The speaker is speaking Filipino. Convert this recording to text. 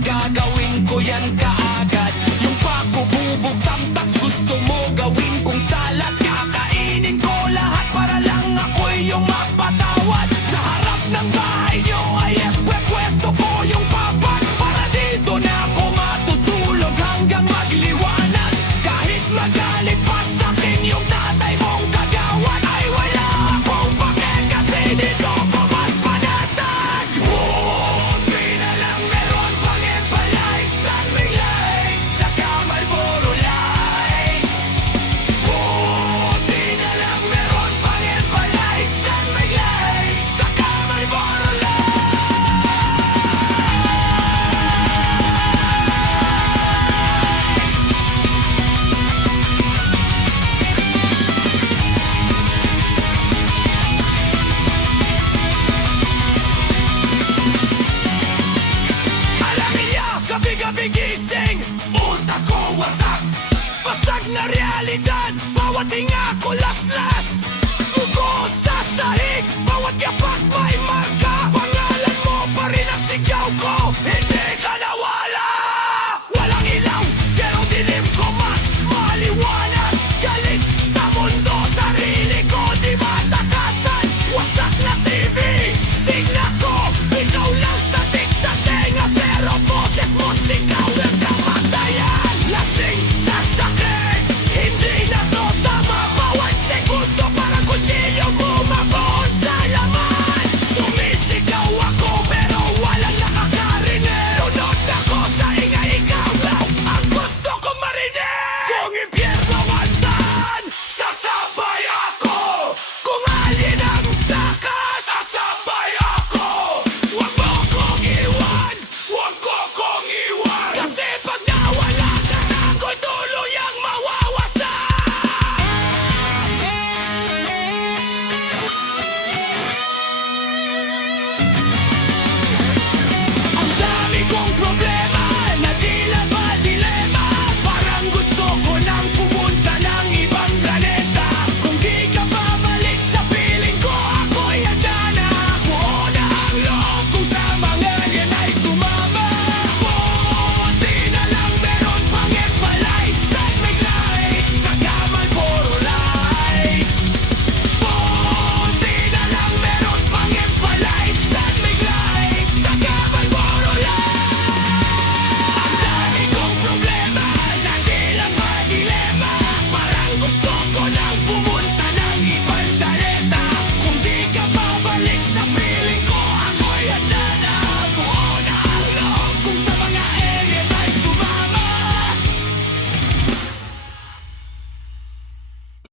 gagawin ko yan kaagad. Yung pakububog tamtax gusto mo gawin kong salad. Kakainin ko lahat para lang ako'y yung mapatawad. Sa harap ng bahay nyo ay pwesto ko yung papat. Para dito na ako matutulog hanggang magliwanag. Kahit magalit pa sa'kin yung tatay mong kagawad, ay wala akong pake kasi dito ko mas panatag. Buti na lang meron pang Epalites at may light, saka Marlboro Lights. Buti na lang meron pang Epalites at may light, saka Marlboro Lights. Alam niya, gabi-gabi gising, utak ko wasak. Basag na realidad, bawat hinga ko